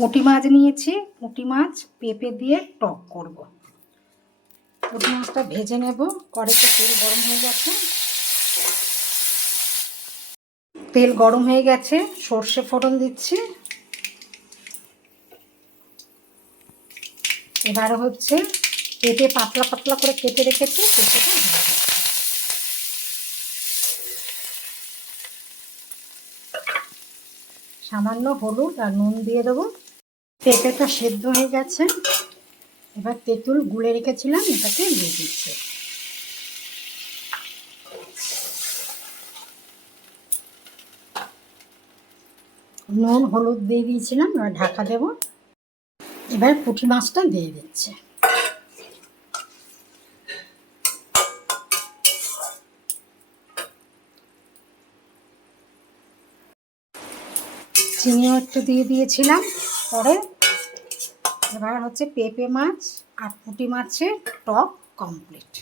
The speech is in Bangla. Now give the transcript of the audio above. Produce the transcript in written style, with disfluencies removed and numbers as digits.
পুঁটি মাছ নিয়েছি, পুঁটি মাছ পেঁপে দিয়ে টক করব। পুঁটি মাছটা ভেজে নেব। কড়াইতে তেল গরম হয়ে গেছে, সর্ষে ফোড়ন দিচ্ছি। এবারে হচ্ছে পেঁপে পাতলা পাতলা করে কেটে রেখেছি, পেঁপেটা দিয়ে দিচ্ছি। সামান্য হলুদ আর নুন দিয়ে দেবো। পেঁপেটা সেদ্ধ হয়ে গেছে, এবার তেঁতুল গুলে রেখেছিলাম এটাকে দিয়ে দিচ্ছি। নুন হলুদ দিয়ে দিয়েছিলাম, এবার ঢাকা দেব। এবার পুঁটি মাছটা দিয়ে দিচ্ছি। চিনিও একটু দিয়ে দিয়েছিলাম পরে। এবার হচ্ছে পেঁপে মাছ আর পুঁটি মাছের টক কমপ্লিট।